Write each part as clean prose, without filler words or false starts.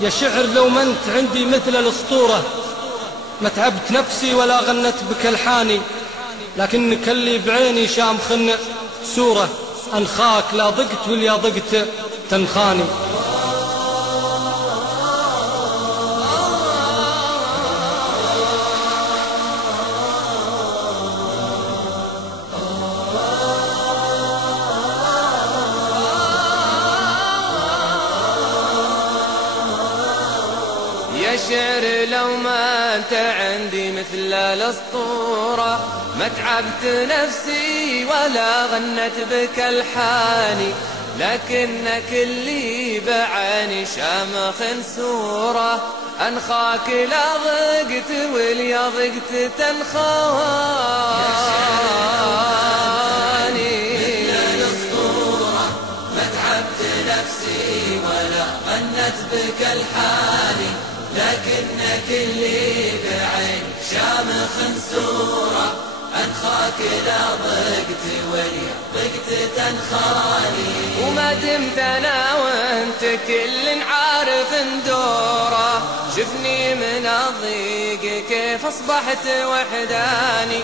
يا شعر لو ما انت عندي مثل الأسطورة، ما تعبت نفسي ولا غنت بك الحاني، لكنك اللي بعيني شامخن سورة، أنخاك لا ضقت واليا ضقت تنخاني. يا شعر لو ما انت عندي مثل الاسطورة، ما تعبت نفسي ولا غنت بك الحاني، لكنك اللي بعيني شامخ سورة، انخاك لا ضقت واليا ضقت تنخاني. ما تعبت نفسي ولا غنت بك الحاني، لكنك اللي بعين شامخ سورة، أنخاك لا ضقت ويا ضقت تنخاني. وما دمت أنا وانت كل عارف ندوره، شفني من الضيق كيف أصبحت وحداني،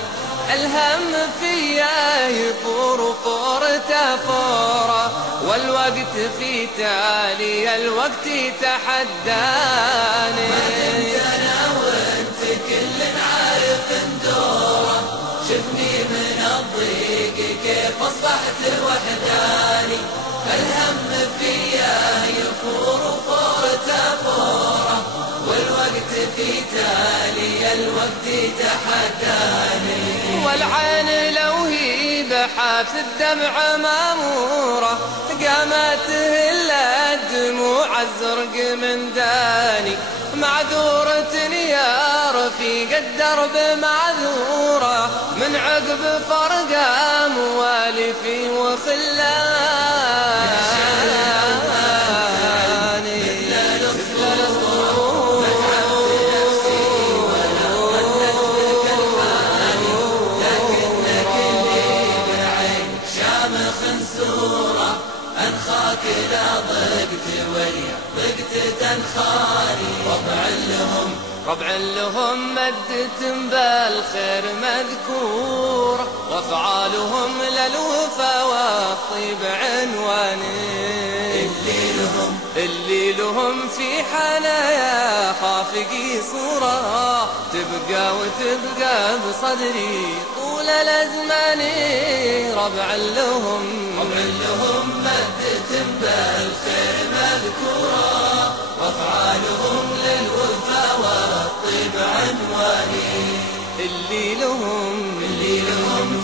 الهم فيا يفور وفورته فوره، والوقت في تالي الوقت تحداني. ما دمت أنا وانت كل عارف ندوره، شفني من الضيق كيف أصبحت وحداني، الهم فيا يفور وفورته فوره، والوقت في تالي الوقت تحداني. والعين لو هي بحبس الدمع مامورة، قامت تهل الدموع الزرق من داني، معذورة يا رفيق الدرب معذورة، من عقب فرق موالفي وخلاني. أنخاك لا ضقت ويا ضقت تنخاني. ربع لهم مدة بالخير مذكورة، وافعالهم للوفا والطيب عنواني، اللي لهم في حنايا خافقي صورة، تبقى وتبقى بصدري طول الأزمان. ربع لهم مدة بالخير مذكورة، وافعالهم للوفا والطيب عنواني، اللي لهم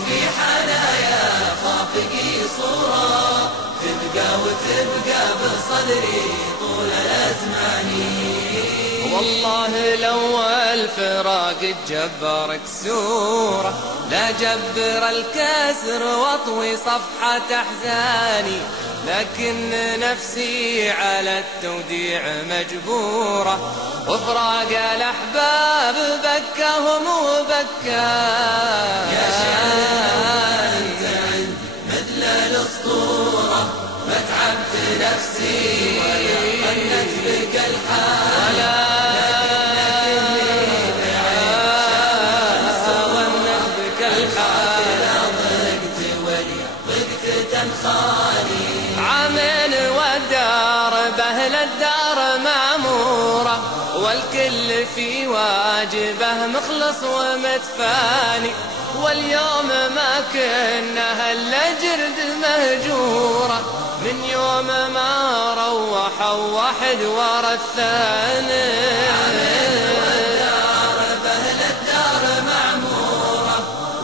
في حنايا خافقي صورة، تبقى وتبقى بصدري طول الأزمان. والله لو الفراق تجبر كسورة، لا جبر الكسر واطوي صفحة أحزاني، لكن نفسي على التوديع مجبورة، وفراق الأحباب بكاهم وبكاني. يا شعر أنت عند مثل الأسطورة، ما تعبت نفسي ولا غنت بك الحاني، عامل والدار بأهل الدار مامورة، والكل في واجبه مخلص ومتفاني، واليوم ما كنا هلا جرد مهجورة، من يوم ما روحوا واحد ورا الثاني.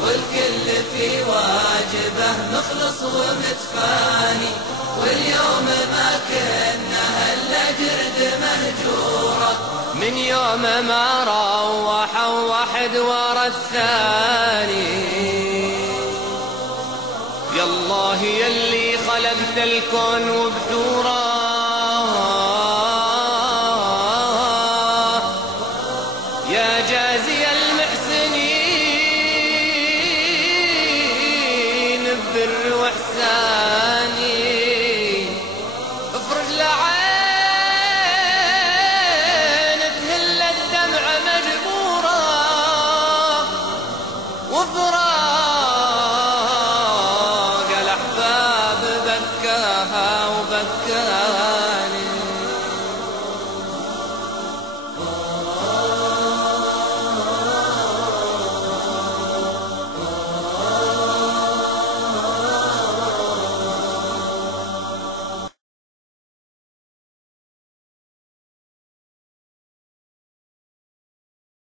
والكل في واجبه مخلص ومتفاني، واليوم ما كنا هلا جرد مهجورة، من يوم ما روحوا واحد ورا الثاني. يا الله يلي خلقت الكون وبحوره، يا جازي المحسنين ببر واحساني، افرج لعين وبكاني